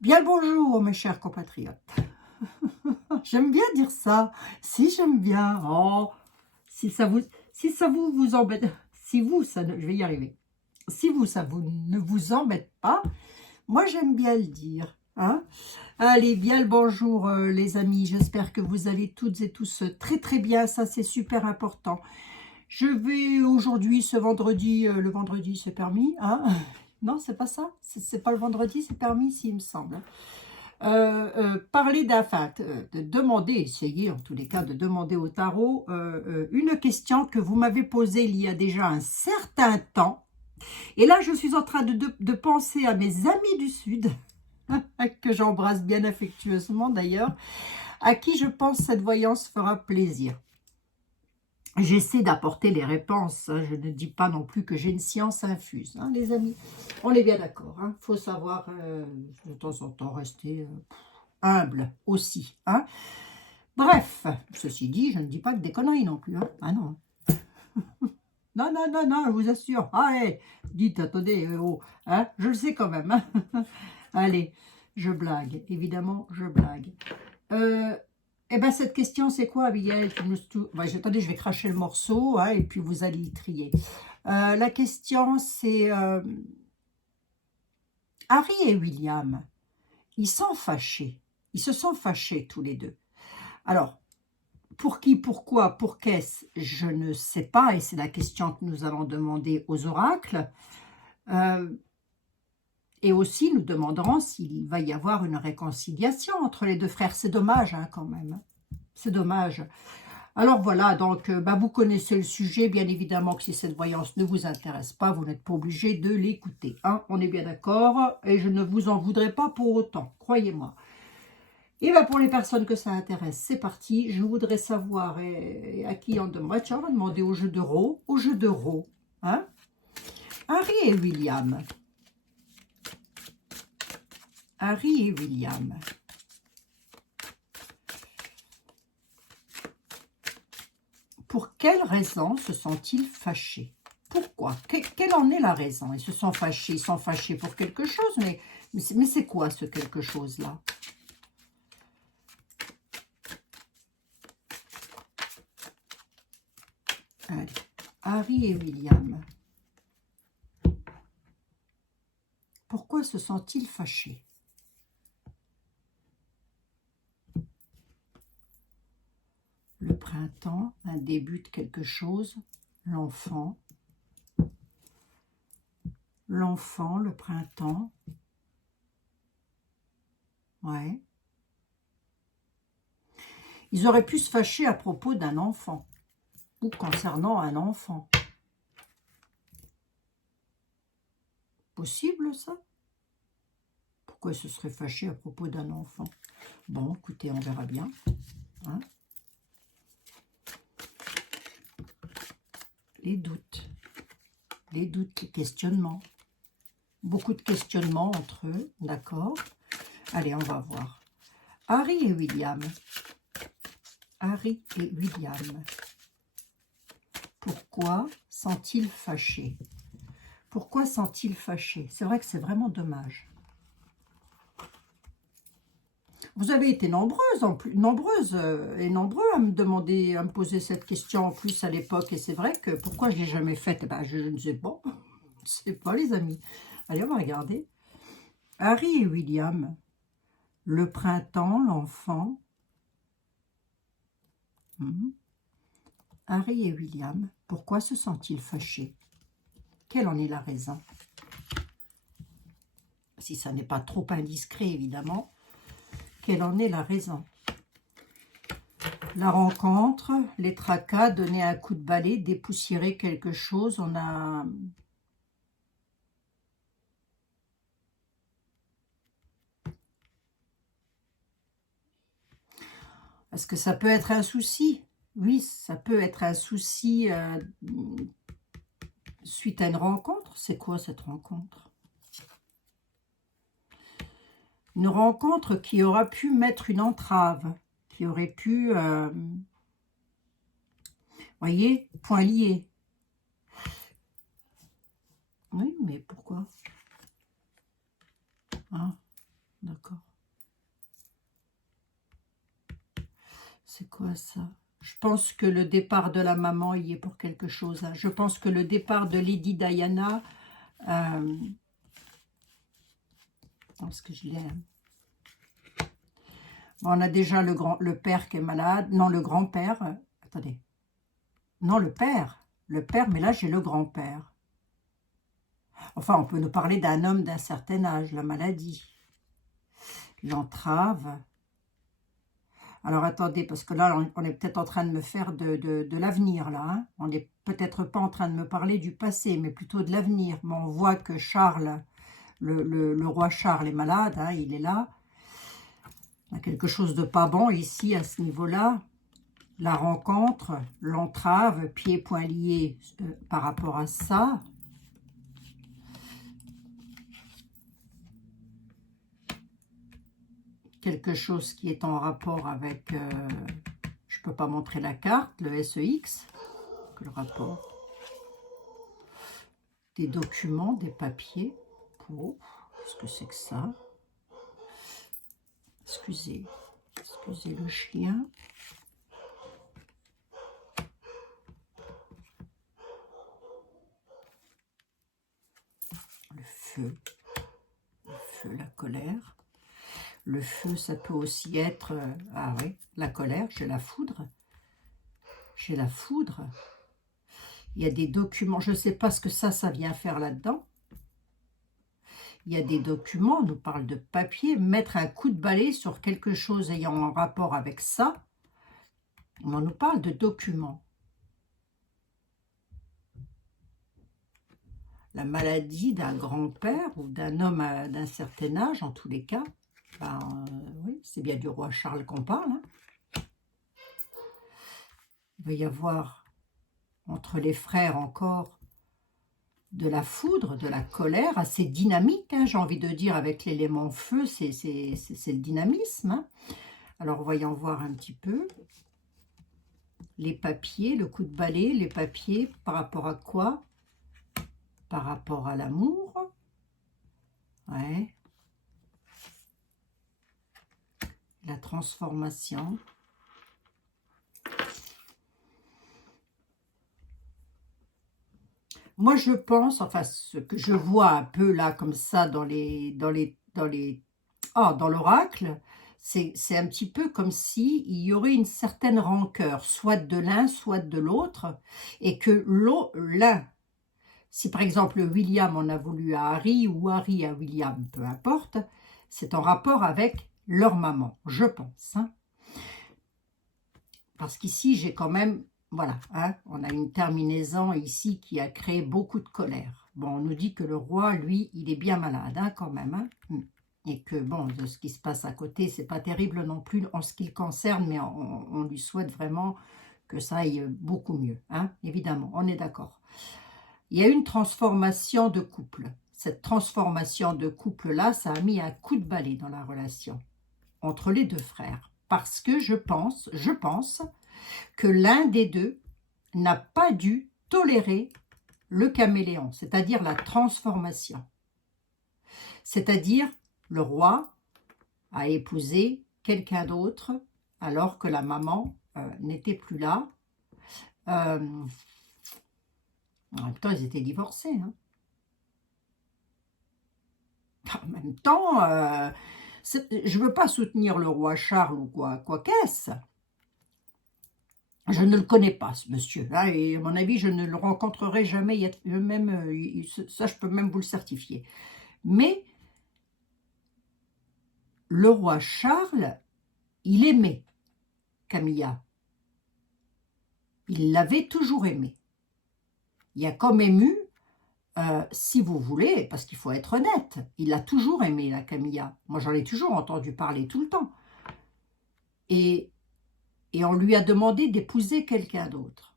Bien le bonjour, mes chers compatriotes. J'aime bien dire ça. Si j'aime bien. Oh, si ça vous embête, si vous, ça ne, je vais y arriver. Si vous, ça vous ne vous embête pas, moi j'aime bien le dire. Hein. Allez, bien le bonjour, les amis. J'espère que vous allez toutes et tous très très bien. Ça, c'est super important. Je vais aujourd'hui, ce vendredi, le vendredi, c'est permis. Hein. Non, c'est pas ça. C'est pas le vendredi, c'est permis, si, il me semble. Parler enfin, de demander, essayer en tous les cas de demander au tarot une question que vous m'avez posée il y a déjà un certain temps. Et là, je suis en train de penser à mes amis du Sud, que j'embrasse bien affectueusement d'ailleurs, à qui je pense cette voyance fera plaisir. J'essaie d'apporter les réponses, hein. Je ne dis pas non plus que j'ai une science infuse, hein, les amis. On est bien d'accord, hein. Faut savoir de temps en temps rester humble aussi. Hein. Bref, ceci dit, je ne dis pas que des conneries non plus. Hein. Ah non. Non, non, non, non, je vous assure. Allez, dites, attendez, oh, hein, je le sais quand même. Hein. Allez, je blague, évidemment, je blague. Eh bien, cette question, c'est quoi, Abigail? Attendez, je vais cracher le morceau, hein, et puis vous allez y trier. La question, c'est Harry et William, ils sont fâchés. Ils se sont fâchés tous les deux. Alors, pour qui, pourquoi, pour qu'est-ce, je ne sais pas, et c'est la question que nous allons demander aux oracles. Et aussi, nous demanderons s'il va y avoir une réconciliation entre les deux frères. C'est dommage, hein, quand même. C'est dommage. Alors voilà, donc vous connaissez le sujet. Bien évidemment que si cette voyance ne vous intéresse pas, vous n'êtes pas obligé de l'écouter. Hein, on est bien d'accord. Et je ne vous en voudrais pas pour autant, croyez-moi. Et bien pour les personnes que ça intéresse, c'est parti. Je voudrais savoir à qui on demande. Tiens, on va demander au jeu de Ro. Au jeu de Ro. Hein. Harry et William. Harry et William. Pour quelle raison se sont-ils fâchés? Pourquoi? Quelle en est la raison? Ils se sont fâchés. Ils sont fâchés pour quelque chose, mais c'est quoi ce quelque chose-là? Allez, Harry et William. Pourquoi se sont-ils fâchés? Le printemps, un début de quelque chose, l'enfant, le printemps, ouais. Ils auraient pu se fâcher à propos d'un enfant, ou concernant un enfant. Possible, ça? Pourquoi ils se seraient fâchés à propos d'un enfant? Bon, écoutez, on verra bien. Hein. Les doutes, les questionnements. Beaucoup de questionnements entre eux, d'accord? Allez, on va voir. Harry et William. Harry et William. Pourquoi sont-ils fâchés? Pourquoi sont-ils fâchés? C'est vrai que c'est vraiment dommage. Vous avez été nombreuses et nombreux à me demander, à me poser cette question en plus à l'époque. Et c'est vrai que pourquoi je ne l'ai jamais faite? Je ne sais pas. Je ne sais pas, les amis. Allez, on va regarder. Harry et William. Le printemps, l'enfant. Harry et William. Pourquoi se sont-ils fâchés? Quelle en est la raison? Si ça n'est pas trop indiscret, évidemment. Quelle en est la raison? La rencontre, les tracas, donner un coup de balai, dépoussiérer quelque chose, on a... Est-ce que ça peut être un souci? Oui, ça peut être un souci suite à une rencontre. C'est quoi cette rencontre? Une rencontre qui aura pu mettre une entrave, qui aurait pu... voyez, point lié. Oui, mais pourquoi? Ah, d'accord. C'est quoi ça? Je pense que le départ de la maman y est pour quelque chose. Hein. Je pense que le départ de Lady Diana... parce que je l'ai... Bon, on a déjà le père qui est malade. Non, le grand-père. Attendez. Non, le père. Le père, mais là, j'ai le grand-père. Enfin, on peut nous parler d'un homme d'un certain âge, la maladie. L'entrave. Alors, attendez, parce que là, on est peut-être en train de me faire de l'avenir, là. Hein. On n'est peut-être pas en train de me parler du passé, mais plutôt de l'avenir. Mais on voit que Charles, le roi Charles est malade, hein, il est là. Il y a quelque chose de pas bon ici, à ce niveau-là. La rencontre, l'entrave, pieds, poings liés par rapport à ça. Quelque chose qui est en rapport avec... je ne peux pas montrer la carte, le SEX. Que le rapport. Des documents, des papiers. Oh, qu'est-ce que c'est que ça? Excusez le chien. Le feu, la colère. Le feu, ça peut aussi être... ah oui, la colère, j'ai la foudre. J'ai la foudre. Il y a des documents, je ne sais pas ce que ça vient faire là-dedans. Il y a des documents, on nous parle de papier, mettre un coup de balai sur quelque chose ayant un rapport avec ça. On nous parle de documents. La maladie d'un grand-père ou d'un homme d'un certain âge, en tous les cas. Ben, oui, c'est bien du roi Charles qu'on parle. Hein. Il va y avoir, entre les frères encore, de la foudre, de la colère, assez dynamique, hein, j'ai envie de dire, avec l'élément feu, c'est le dynamisme. Hein. Alors, voyons voir un petit peu. Les papiers, le coup de balai, les papiers, par rapport à quoi? Par rapport à l'amour. Ouais. La transformation. Moi, je pense, enfin, ce que je vois un peu là, comme ça, dans l'oracle, c'est un petit peu comme si il y aurait une certaine rancœur, soit de l'un, soit de l'autre, et que l'un, si par exemple William en a voulu à Harry, ou Harry à William, peu importe, c'est en rapport avec leur maman, je pense. Hein. Parce qu'ici, j'ai quand même... Voilà, hein, on a une terminaison ici qui a créé beaucoup de colère. Bon, on nous dit que le roi, lui, il est bien malade, hein, quand même. Hein, et que, bon, de ce qui se passe à côté, c'est pas terrible non plus en ce qui le concerne, mais on lui souhaite vraiment que ça aille beaucoup mieux, hein, évidemment, on est d'accord. Il y a une transformation de couple. Cette transformation de couple-là, ça a mis un coup de balai dans la relation entre les deux frères. Parce que je pense que l'un des deux n'a pas dû tolérer le caméléon, c'est-à-dire la transformation. C'est-à-dire, le roi a épousé quelqu'un d'autre alors que la maman n'était plus là. En même temps, ils étaient divorcés. Hein. En même temps, je ne veux pas soutenir le roi Charles ou quoi qu'est-ce. Je ne le connais pas, ce monsieur. Hein, et à mon avis, je ne le rencontrerai jamais. Ça, je peux même vous le certifier. Mais le roi Charles, il aimait Camilla. Il l'avait toujours aimée. Il a quand même eu, si vous voulez, parce qu'il faut être honnête, il a toujours aimé la Camilla. Moi, j'en ai toujours entendu parler tout le temps. Et on lui a demandé d'épouser quelqu'un d'autre.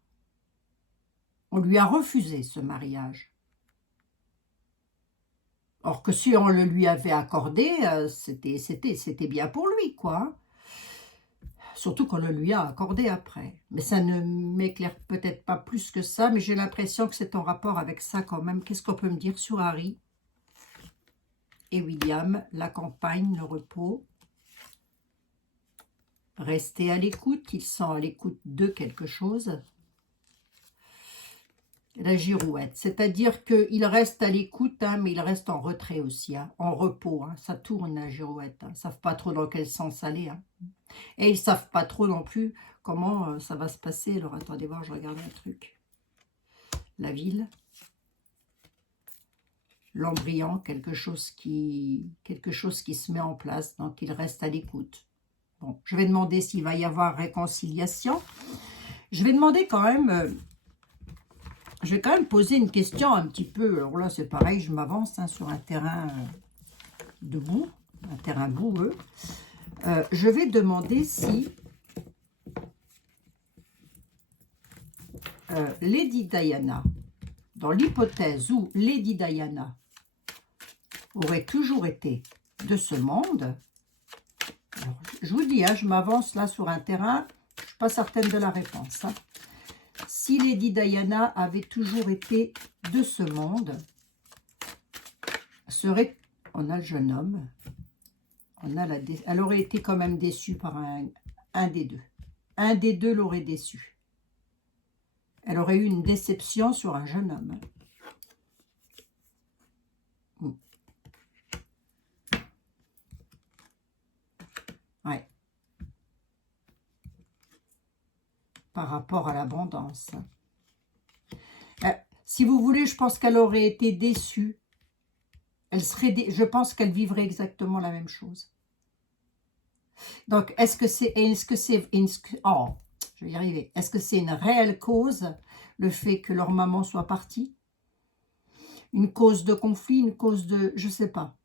On lui a refusé ce mariage. Or que si on le lui avait accordé, c'était bien pour lui, quoi. Surtout qu'on le lui a accordé après. Mais ça ne m'éclaire peut-être pas plus que ça, mais j'ai l'impression que c'est en rapport avec ça quand même. Qu'est-ce qu'on peut me dire sur Harry et William? La campagne, le repos. rester à l'écoute. Ils sont à l'écoute de quelque chose. La girouette, c'est-à-dire qu'il reste à l'écoute, hein, mais il reste en retrait aussi, hein, en repos. Hein, ça tourne la girouette. Hein, ils ne savent pas trop dans quel sens aller. Hein. Et ils ne savent pas trop non plus comment ça va se passer. Alors attendez voir, je regarde un truc. La ville. L'embryon, quelque chose qui se met en place, donc il reste à l'écoute. Bon, je vais demander s'il va y avoir réconciliation. Je vais demander quand même, je vais quand même poser une question un petit peu, alors là c'est pareil, je m'avance hein, sur un terrain de boue, un terrain boueux. Je vais demander si Lady Diana, dans l'hypothèse où Lady Diana aurait toujours été de ce monde, alors, je vous dis, hein, je m'avance là sur un terrain, je ne suis pas certaine de la réponse. Hein. Si Lady Diana avait toujours été de ce monde, on a le jeune homme, elle aurait été quand même déçue par un des deux. Un des deux l'aurait déçue. Elle aurait eu une déception sur un jeune homme. Ouais. Par rapport à l'abondance. Si vous voulez, je pense qu'elle aurait été déçue. Je pense qu'elle vivrait exactement la même chose. Donc, est-ce que c'est je vais y arriver. Est-ce que c'est une réelle cause, le fait que leur maman soit partie? Une cause de conflit, une cause de... je sais pas.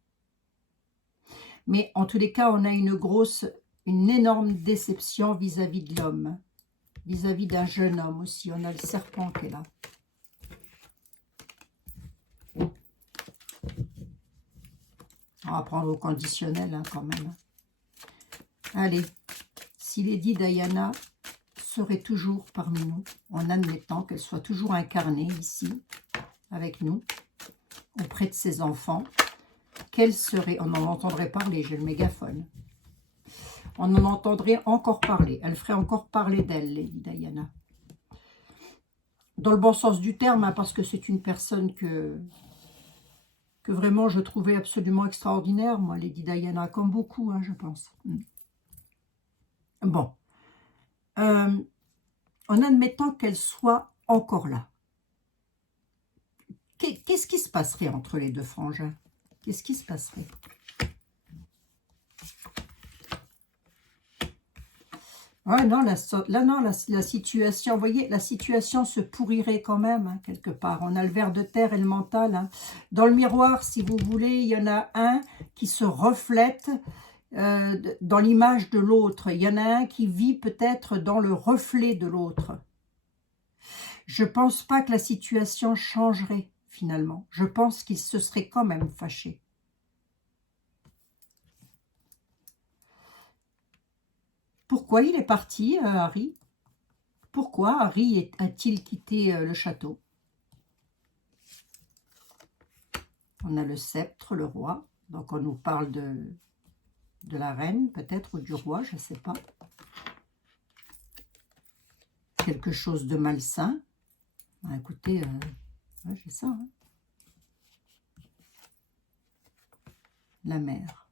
Mais en tous les cas, on a une énorme déception vis-à-vis de l'homme. Vis-à-vis d'un jeune homme aussi. On a le serpent qui est là. On va prendre au conditionnel hein, quand même. Allez, si Lady Diana serait toujours parmi nous, en admettant qu'elle soit toujours incarnée ici, avec nous, auprès de ses enfants, quelle serait... On en entendrait parler, j'ai le mégaphone. On en entendrait encore parler. Elle ferait encore parler d'elle, Lady Diana. Dans le bon sens du terme, hein, parce que c'est une personne que vraiment je trouvais absolument extraordinaire, moi, Lady Diana, comme beaucoup, hein, je pense. Bon. En admettant qu'elle soit encore là. Qu'est-ce qui se passerait entre les deux frangins? Qu'est-ce qui se passerait? Ouais, non, la situation, vous voyez, la situation se pourrirait quand même, hein, quelque part. On a le ver de terre et le mental. Hein. Dans le miroir, si vous voulez, il y en a un qui se reflète dans l'image de l'autre. Il y en a un qui vit peut-être dans le reflet de l'autre. Je ne pense pas que la situation changerait, finalement. Je pense qu'il se serait quand même fâché. Pourquoi il est parti, Harry? Pourquoi Harry a-t-il quitté le château? On a le sceptre, le roi. Donc on nous parle de la reine, peut-être, ou du roi, je ne sais pas. Quelque chose de malsain. Ah, écoutez, ouais, j'ai ça. Hein. La mer,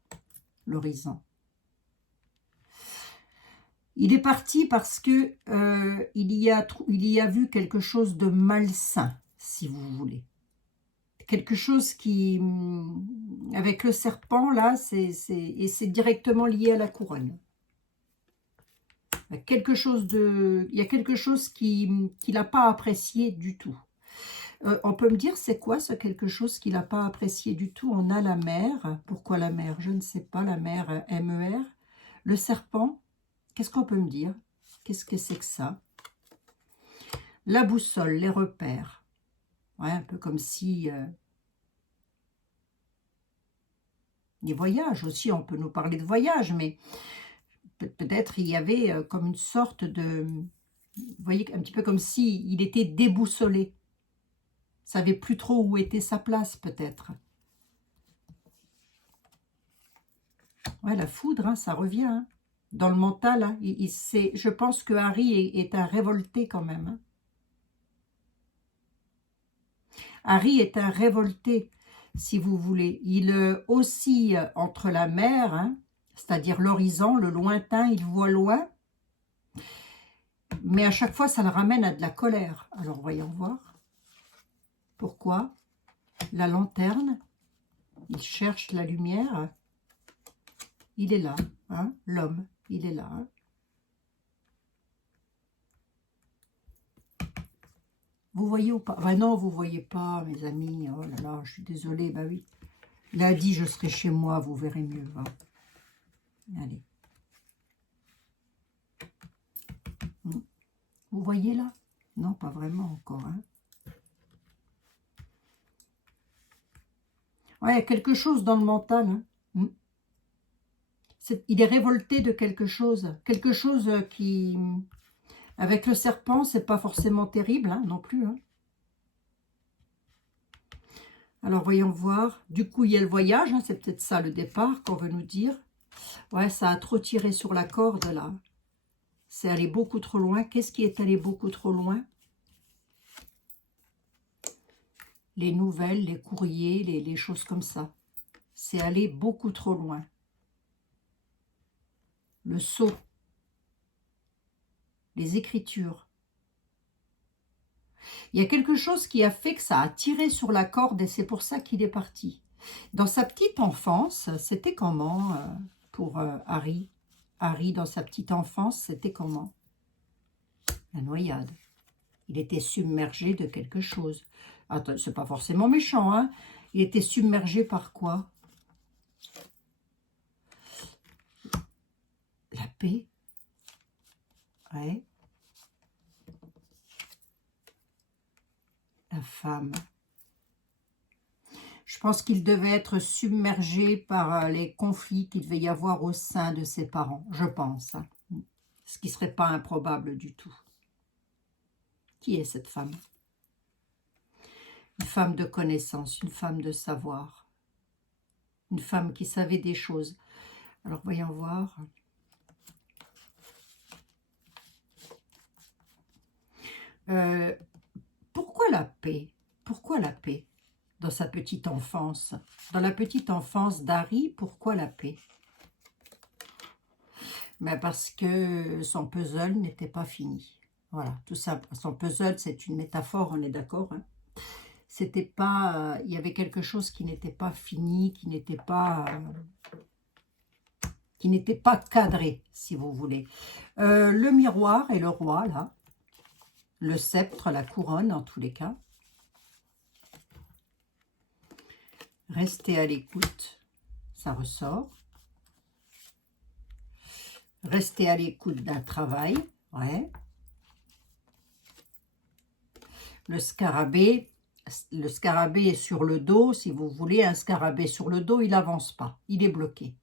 l'horizon. Il est parti parce que il y a vu quelque chose de malsain, si vous voulez. Quelque chose qui, avec le serpent, là, et c'est directement lié à la couronne. Il y a quelque chose qu'il n'a pas apprécié du tout. On peut me dire, c'est quoi ce quelque chose qu'il n'a pas apprécié du tout? On a la mer. Pourquoi la mer? Je ne sais pas. La mer, M-E-R. Le serpent. Qu'est-ce qu'on peut me dire? Qu'est-ce que c'est que ça? La boussole, les repères. Ouais, un peu comme si... les voyages aussi, on peut nous parler de voyages, mais peut-être il y avait comme une sorte de... Vous voyez, un petit peu comme si il était déboussolé. Il ne savait plus trop où était sa place, peut-être. Ouais, la foudre, hein, ça revient. Hein. Dans le mental, hein, je pense que Harry est un révolté quand même. Hein. Harry est un révolté, si vous voulez. Il oscille entre la mer, hein, c'est-à-dire l'horizon, le lointain, il voit loin. Mais à chaque fois, ça le ramène à de la colère. Alors, voyons voir. Pourquoi? La lanterne, il cherche la lumière. Il est là, hein, l'homme, il est là. Hein. Vous voyez ou pas? Ben non, vous voyez pas, mes amis. Oh là là, je suis désolée, bah oui. Il a dit, je serai chez moi, vous verrez mieux. Hein. Allez. Vous voyez là? Non, pas vraiment encore. Hein. Ouais, il y a quelque chose dans le mental. Hein. Il est révolté de quelque chose. Quelque chose qui... Avec le serpent, c'est pas forcément terrible hein, non plus. Hein. Alors, voyons voir. Du coup, il y a le voyage. Hein, c'est peut-être ça le départ qu'on veut nous dire. Ouais, ça a trop tiré sur la corde là. C'est allé beaucoup trop loin. Qu'est-ce qui est allé beaucoup trop loin? Les nouvelles, les courriers, les choses comme ça. C'est allé beaucoup trop loin. Le sceau. Les écritures. Il y a quelque chose qui a fait que ça a tiré sur la corde et c'est pour ça qu'il est parti. Dans sa petite enfance, c'était comment pour Harry? Harry, dans sa petite enfance, c'était comment? La noyade. Il était submergé de quelque chose. Attends, c'est pas forcément méchant, hein? Il était submergé par quoi? La paix. Ouais. La femme. Je pense qu'il devait être submergé par les conflits qu'il devait y avoir au sein de ses parents, je pense. Hein. Ce qui ne serait pas improbable du tout. Qui est cette femme? Une femme de connaissance, une femme de savoir. Une femme qui savait des choses. Alors, voyons voir. Pourquoi la paix? Pourquoi la paix dans sa petite enfance? Dans la petite enfance d'Harry, pourquoi la paix? Ben parce que son puzzle n'était pas fini. Voilà, tout ça. Son puzzle, c'est une métaphore, on est d'accord. Hein. C'était pas, il y avait quelque chose qui n'était pas fini, qui n'était pas cadré, si vous voulez. Le miroir et le roi, là. Le sceptre, la couronne, en tous les cas. Restez à l'écoute, ça ressort. Restez à l'écoute d'un travail, ouais. Le scarabée est sur le dos, si vous voulez, un scarabée sur le dos, il n'avance pas, il est bloqué.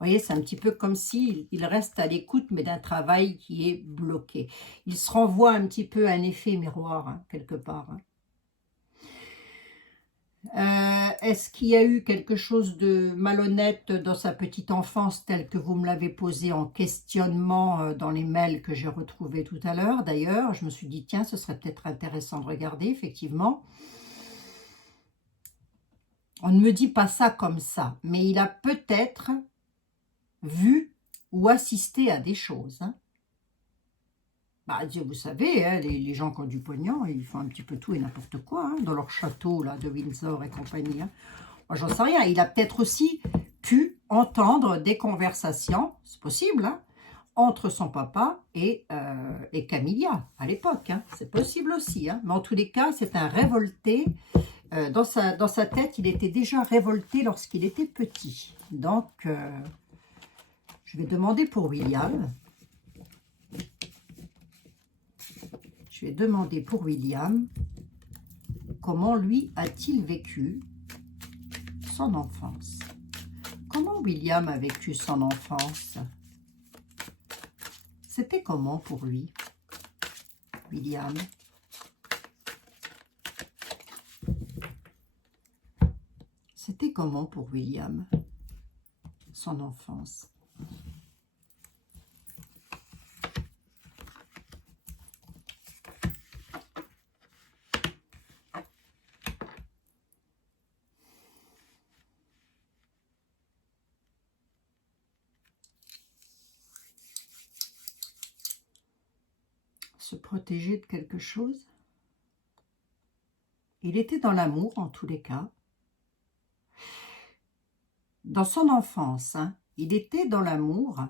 Vous voyez, c'est un petit peu comme s'il reste à l'écoute, mais d'un travail qui est bloqué. Il se renvoie un petit peu à un effet miroir, hein, quelque part. Hein. Est-ce qu'il y a eu quelque chose de malhonnête dans sa petite enfance, tel que vous me l'avez posé en questionnement dans les mails que j'ai retrouvés tout à l'heure? D'ailleurs, je me suis dit, tiens, ce serait peut-être intéressant de regarder, effectivement. On ne me dit pas ça comme ça, mais il a peut-être vu ou assisté à des choses. Hein. Bah, vous savez, hein, les gens qui ont du pognon, ils font un petit peu tout et n'importe quoi hein, dans leur château là, de Windsor et compagnie. Hein. Moi, j'en sais rien. Il a peut-être aussi pu entendre des conversations, c'est possible, hein, entre son papa et Camilla à l'époque. Hein. C'est possible aussi. Hein. Mais en tous les cas, c'est un révolté. Dans sa tête, il était déjà révolté lorsqu'il était petit. Donc, je vais demander pour William. Je vais demander pour William comment lui a-t-il vécu son enfance. Comment William a vécu son enfance? C'était comment pour lui, William? C'était comment pour William, son enfance? se protéger de quelque chose. Il était dans l'amour en tous les cas. Dans son enfance, hein, il était dans l'amour.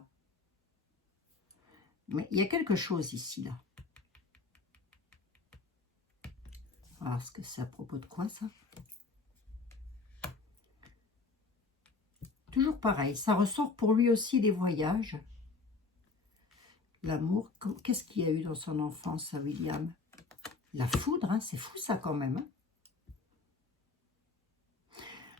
Mais il y a quelque chose ici, là. Alors, est-ce que c'est à propos de quoi, ça? Toujours pareil, ça ressort pour lui aussi les voyages. L'amour, qu'est-ce qu'il y a eu dans son enfance à William? La foudre, hein, c'est fou ça quand même. Hein.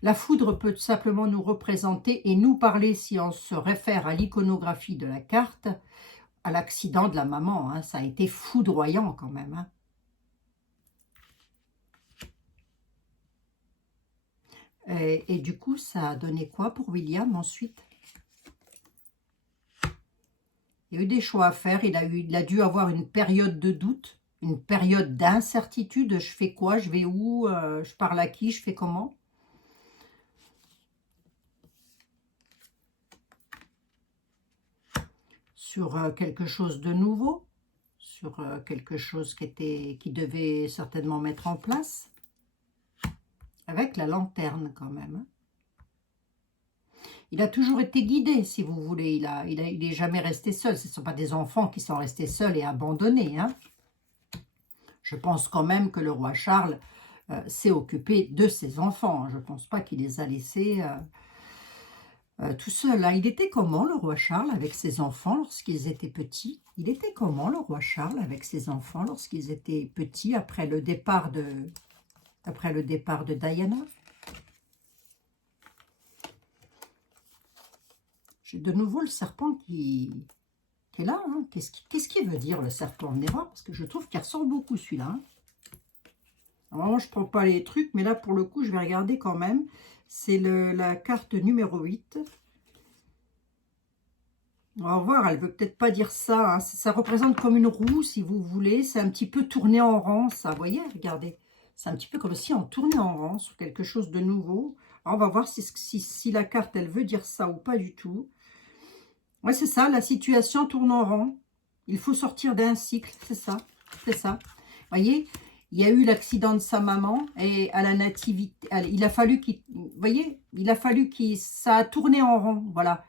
La foudre peut tout simplement nous représenter et nous parler, si on se réfère à l'iconographie de la carte, à l'accident de la maman. Hein, ça a été foudroyant quand même. Hein. Et du coup, ça a donné quoi pour William ensuite? Il y a eu des choix à faire, il a dû avoir une période de doute, une période d'incertitude, je fais quoi, je vais où, je parle à qui, je fais comment? Sur quelque chose de nouveau, sur quelque chose qui devait certainement mettre en place, avec la lanterne quand même. Hein. Il a toujours été guidé, si vous voulez, il n'est jamais resté seul, ce ne sont pas des enfants qui sont restés seuls et abandonnés. Hein. Je pense quand même que le roi Charles s'est occupé de ses enfants, je ne pense pas qu'il les a laissés... tout seul. Hein. Il était comment le roi Charles avec ses enfants lorsqu'ils étaient petits? Il était comment le roi Charles avec ses enfants lorsqu'ils étaient petits après le départ de Diana? J'ai de nouveau le serpent qui est là. Hein. Qu'est-ce qu'il veut dire le serpent? On verra parce que je trouve qu'il ressort beaucoup celui-là. Hein. Alors, je ne prends pas les trucs, mais là pour le coup je vais regarder quand même. C'est la carte numéro 8. On va voir, elle ne veut peut-être pas dire ça. Hein. Ça représente comme une roue, si vous voulez. C'est un petit peu tourné en rang, ça. Vous voyez, regardez. C'est un petit peu comme si on tournait en rang sur quelque chose de nouveau. Alors, on va voir si la carte, elle veut dire ça ou pas du tout. Ouais, c'est ça, la situation tourne en rang. Il faut sortir d'un cycle, c'est ça. C'est ça. Vous voyez, il y a eu l'accident de sa maman et à la nativité, il a fallu qu'il, vous voyez, ça a tourné en rond, voilà.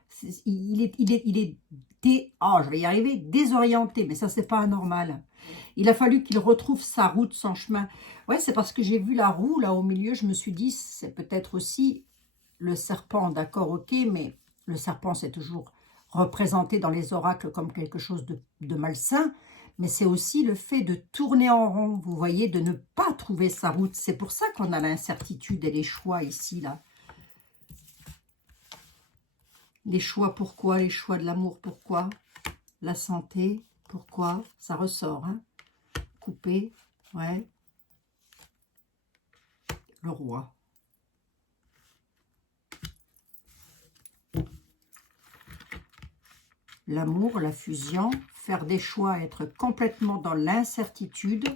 Il est je vais y arriver, désorienté, mais ça c'est pas anormal. Il a fallu qu'il retrouve sa route, son chemin. Ouais, c'est parce que j'ai vu la roue là au milieu, je me suis dit c'est peut-être aussi le serpent, d'accord, ok, mais le serpent c'est toujours représenté dans les oracles comme quelque chose de malsain. Mais c'est aussi le fait de tourner en rond, vous voyez, de ne pas trouver sa route. C'est pour ça qu'on a l'incertitude et les choix ici, là. Les choix, pourquoi? Les choix de l'amour, pourquoi? La santé, pourquoi? Ça ressort, hein. Couper, ouais. Le roi. L'amour, la fusion, faire des choix, être complètement dans l'incertitude,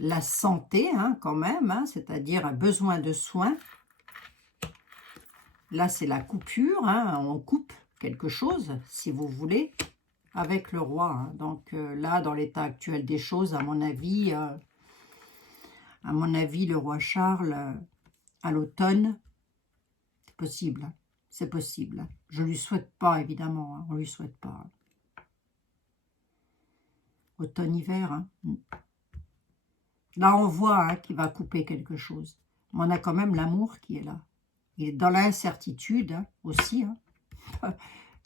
la santé, hein, quand même, hein, c'est-à-dire un besoin de soins. Là, c'est la coupure, hein, on coupe quelque chose, si vous voulez, avec le roi. Hein. Donc là, dans l'état actuel des choses, à mon avis, le roi Charles, à l'automne, c'est possible. Hein. C'est possible. Je ne lui souhaite pas, évidemment. Hein, on ne lui souhaite pas. Automne-hiver. Hein. Là, on voit hein, qu'il va couper quelque chose. Mais on a quand même l'amour qui est là. Il est dans l'incertitude hein, aussi. Hein.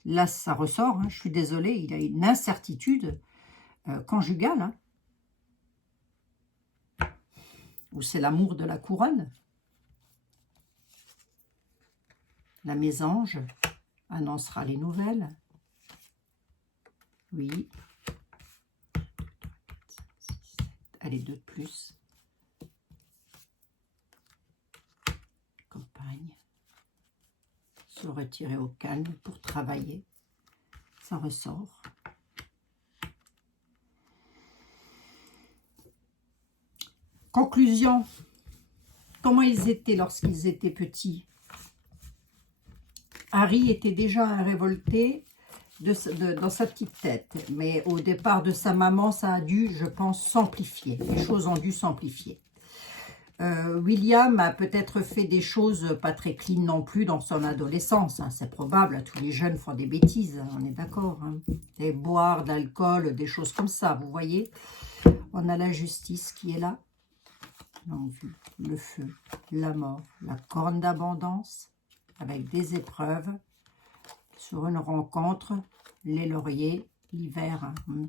Là, ça ressort. Hein, je suis désolée. Il a une incertitude conjugale. Hein, où c'est l'amour de la couronne. La mésange annoncera les nouvelles. Oui. Allez, 2 de plus. Campagne. Se retirer au calme pour travailler. Ça ressort. Conclusion. Comment ils étaient lorsqu'ils étaient petits? Harry était déjà un révolté dans sa petite tête. Mais au départ de sa maman, ça a dû, je pense, s'amplifier. Les choses ont dû s'amplifier. William a peut-être fait des choses pas très clean non plus dans son adolescence. Hein, c'est probable, tous les jeunes font des bêtises, hein, on est d'accord. Hein. Des boire, de l'alcool, des choses comme ça, vous voyez. On a la justice qui est là. Donc, le feu, la mort, la corne d'abondance, avec des épreuves, sur une rencontre, les lauriers, l'hiver. Hein.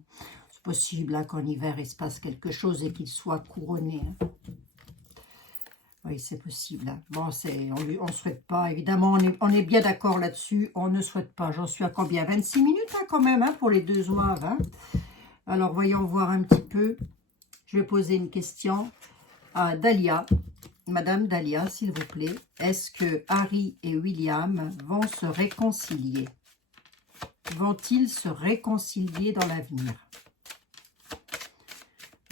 C'est possible hein, qu'en hiver, il se passe quelque chose et qu'il soit couronné. Hein. Oui, c'est possible. Hein. Bon, on ne souhaite pas. Évidemment, on est bien d'accord là-dessus. On ne souhaite pas. J'en suis à combien? 26 minutes hein, quand même hein, pour les 2 oeuvres. Hein. Alors, voyons voir un petit peu. Je vais poser une question à Dahlia. Madame Dahlia, s'il vous plaît. Est-ce que Harry et William vont se réconcilier? Vont-ils se réconcilier dans l'avenir?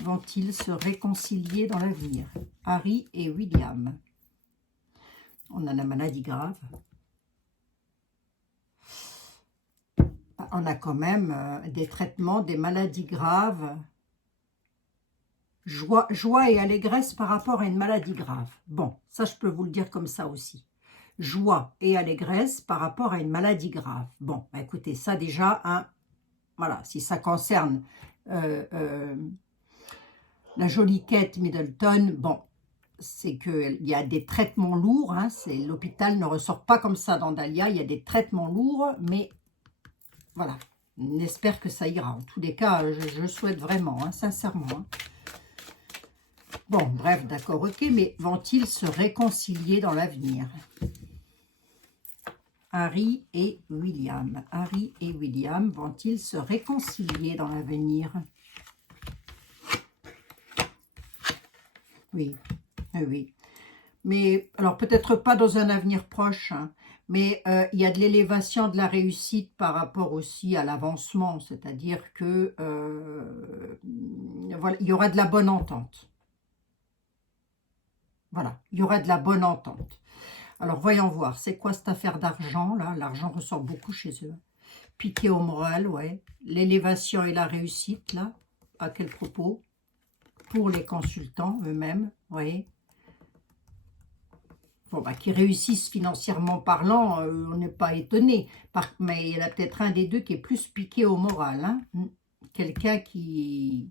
Vont-ils se réconcilier dans l'avenir? Harry et William. On a la maladie grave. On a quand même des traitements, des maladies graves. Joie et allégresse par rapport à une maladie grave. Bon, ça je peux vous le dire comme ça aussi. Joie et allégresse par rapport à une maladie grave. Bon, bah écoutez, ça déjà, hein, voilà, si ça concerne la jolie Kate Middleton, bon, c'est qu'il y a des traitements lourds, hein, l'hôpital ne ressort pas comme ça dans Dahlia, il y a des traitements lourds, mais voilà, on espère que ça ira. En tous les cas, je souhaite vraiment, hein, sincèrement. Hein. Bon, bref, d'accord, ok, mais vont-ils se réconcilier dans l'avenir? Harry et William. Harry et William vont-ils se réconcilier dans l'avenir? Oui, oui. Mais, alors peut-être pas dans un avenir proche, hein, mais il y a de l'élévation de la réussite par rapport aussi à l'avancement, c'est-à-dire que voilà, il y aura de la bonne entente. Voilà, il y aura de la bonne entente. Alors, voyons voir, c'est quoi cette affaire d'argent, là? L'argent ressort beaucoup chez eux. Piqué au moral, ouais. L'élévation et la réussite, là. À quel propos? Pour les consultants eux-mêmes, oui. Bon, bah, qui réussissent financièrement parlant, on n'est pas étonné. Mais il y en a peut-être un des deux qui est plus piqué au moral. Hein. Quelqu'un qui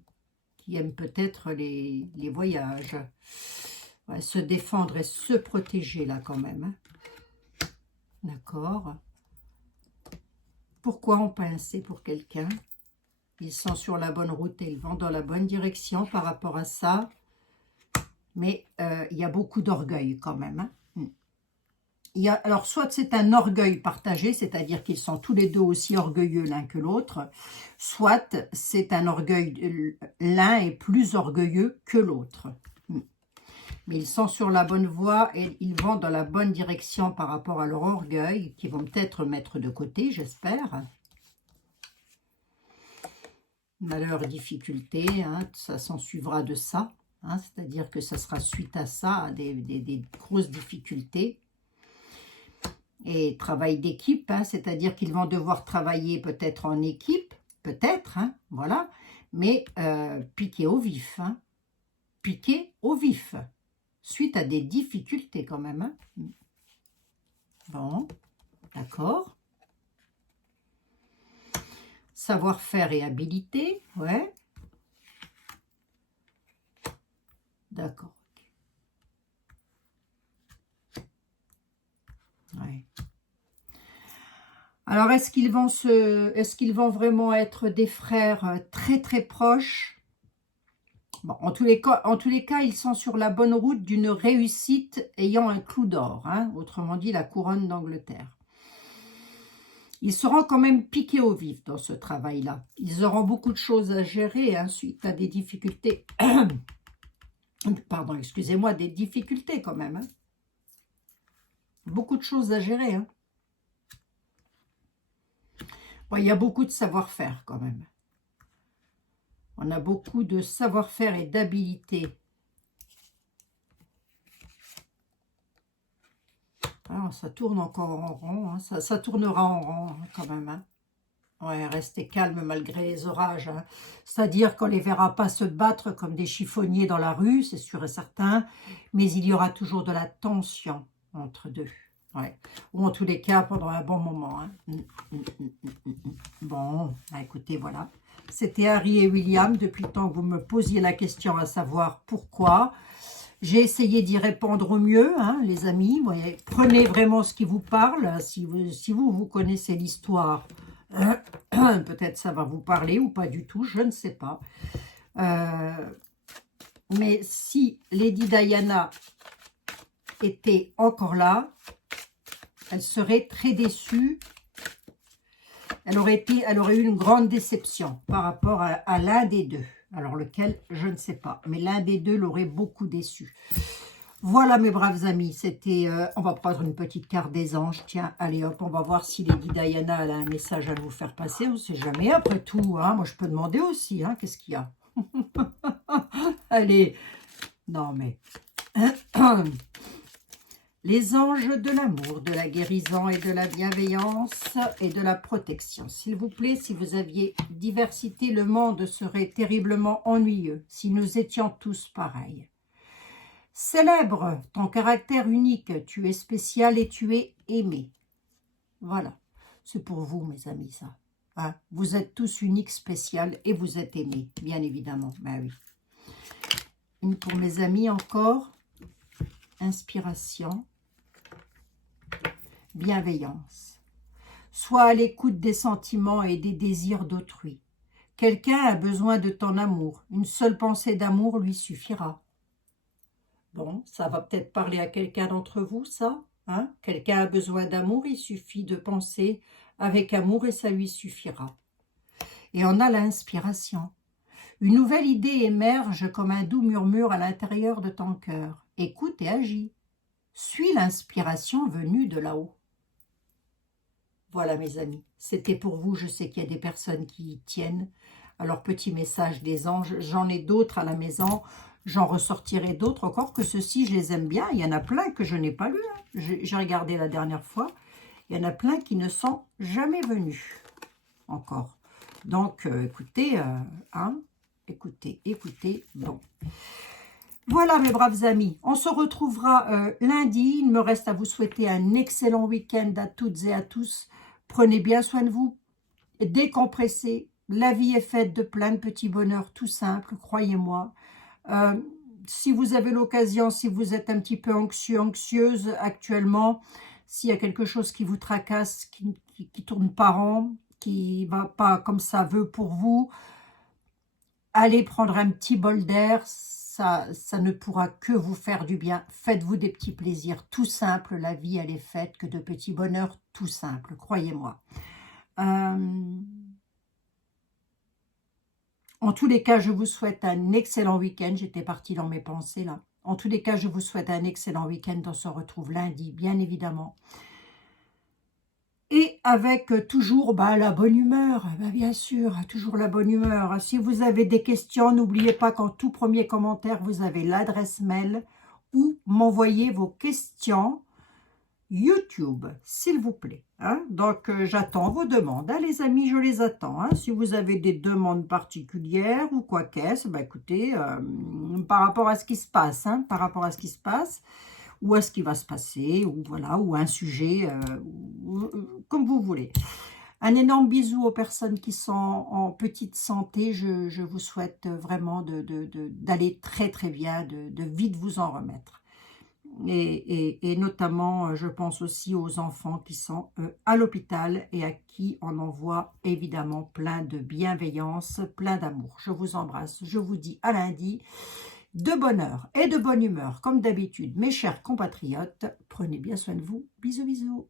aime peut-être les voyages. Ouais, se défendre et se protéger là quand même. Hein. D'accord. Pourquoi on pince pour quelqu'un? Ils sont sur la bonne route et ils vont dans la bonne direction par rapport à ça. Mais il y a beaucoup d'orgueil quand même. Hein. Alors, soit c'est un orgueil partagé, c'est-à-dire qu'ils sont tous les deux aussi orgueilleux l'un que l'autre, soit c'est un orgueil, l'un est plus orgueilleux que l'autre. Mais ils sont sur la bonne voie et ils vont dans la bonne direction par rapport à leur orgueil, qu'ils vont peut-être mettre de côté, j'espère. Malheur, difficulté, hein, ça s'en suivra de ça. Hein, c'est-à-dire que ça sera suite à ça, à des grosses difficultés. Et travail d'équipe, hein, c'est-à-dire qu'ils vont devoir travailler peut-être en équipe, peut-être, hein, voilà, mais piqué au vif, hein, piqué au vif, suite à des difficultés quand même. Hein. Bon, d'accord. Savoir-faire et habilité, ouais. D'accord. Ouais. Alors, est-ce qu'ils vont vraiment être des frères très très proches? Bon, en tous les cas, ils sont sur la bonne route d'une réussite ayant un clou d'or, hein, autrement dit la couronne d'Angleterre. Ils seront quand même piqués au vif dans ce travail-là. Ils auront beaucoup de choses à gérer hein, suite à des difficultés. Pardon, excusez-moi, des difficultés quand même. Hein. Beaucoup de choses à gérer. Hein. Bon, il y a beaucoup de savoir-faire quand même. On a beaucoup de savoir-faire et d'habilité. Alors, ça tourne encore en rond. Hein. Ça tournera en rond hein, quand même. Hein. Ouais, restez calme malgré les orages, hein. C'est-à-dire qu'on ne les verra pas se battre comme des chiffonniers dans la rue, c'est sûr et certain, mais il y aura toujours de la tension entre deux. Ouais. Ou en tous les cas, pendant un bon moment, hein. Bon, bah écoutez, voilà. C'était Harry et William, depuis le temps que vous me posiez la question à savoir pourquoi. J'ai essayé d'y répondre au mieux, hein, les amis. Voyez, prenez vraiment ce qui vous parle. Si vous connaissez l'histoire, peut-être ça va vous parler ou pas du tout, je ne sais pas. Mais si Lady Diana était encore là, elle serait très déçue. Elle aurait eu une grande déception par rapport à l'un des deux. Alors lequel, je ne sais pas. Mais l'un des deux l'aurait beaucoup déçu. Voilà mes braves amis, c'était, on va prendre une petite carte des anges, tiens, allez hop, on va voir si Lady Diana elle a un message à nous faire passer, on ne sait jamais après tout, hein, moi je peux demander aussi, hein, qu'est-ce qu'il y a. Allez, non mais, les anges de l'amour, de la guérison et de la bienveillance et de la protection. S'il vous plaît, si vous aviez diversité, le monde serait terriblement ennuyeux, si nous étions tous pareils. Célèbre ton caractère unique, tu es spécial et tu es aimé. Voilà, c'est pour vous mes amis ça. Hein? Vous êtes tous uniques, spécial et vous êtes aimés, bien évidemment. Ben oui. Une pour mes amis encore. Inspiration. Bienveillance. Sois à l'écoute des sentiments et des désirs d'autrui. Quelqu'un a besoin de ton amour. Une seule pensée d'amour lui suffira. Bon, ça va peut-être parler à quelqu'un d'entre vous, ça. Hein? Quelqu'un a besoin d'amour, il suffit de penser avec amour et ça lui suffira. Et on a l'inspiration. Une nouvelle idée émerge comme un doux murmure à l'intérieur de ton cœur. Écoute et agis. Suis l'inspiration venue de là-haut. Voilà mes amis, c'était pour vous. Je sais qu'il y a des personnes qui y tiennent. Alors petit message des anges, j'en ai d'autres à la maison. J'en ressortirai d'autres encore que ceux-ci, je les aime bien. Il y en a plein que je n'ai pas lus. Hein. J'ai regardé la dernière fois. Il y en a plein qui ne sont jamais venus encore. Donc, écoutez, hein, écoutez, bon. Voilà mes braves amis, on se retrouvera lundi. Il me reste à vous souhaiter un excellent week-end à toutes et à tous. Prenez bien soin de vous, décompressez. La vie est faite de plein de petits bonheurs tout simples, croyez-moi. Si vous avez l'occasion, si vous êtes un petit peu anxieux, anxieuse actuellement, s'il y a quelque chose qui vous tracasse, qui tourne pas rond, qui va pas comme ça veut pour vous, allez prendre un petit bol d'air, ça ne pourra que vous faire du bien. Faites-vous des petits plaisirs tout simples, la vie elle est faite que de petits bonheurs tout simples, croyez-moi. En tous les cas, je vous souhaite un excellent week-end. J'étais partie dans mes pensées là. En tous les cas, je vous souhaite un excellent week-end. On se retrouve lundi, bien évidemment. Et avec toujours la bonne humeur, bien sûr, toujours la bonne humeur. Si vous avez des questions, n'oubliez pas qu'en tout premier commentaire, vous avez l'adresse mail ou m'envoyez vos questions YouTube, s'il vous plaît. Hein? Donc, j'attends vos demandes. Hein, les amis, je les attends. Hein. Si vous avez des demandes particulières ou quoi qu'est-ce, écoutez, par rapport à ce qui se passe, hein, par rapport à ce qui se passe, ou à ce qui va se passer, ou voilà, ou un sujet, comme vous voulez. Un énorme bisou aux personnes qui sont en petite santé. Je vous souhaite vraiment d'aller très très bien, de vite vous en remettre. Et notamment, je pense aussi aux enfants qui sont à l'hôpital et à qui on envoie évidemment plein de bienveillance, plein d'amour. Je vous embrasse, je vous dis à lundi. De bonheur et de bonne humeur, comme d'habitude, mes chers compatriotes, prenez bien soin de vous. Bisous, bisous.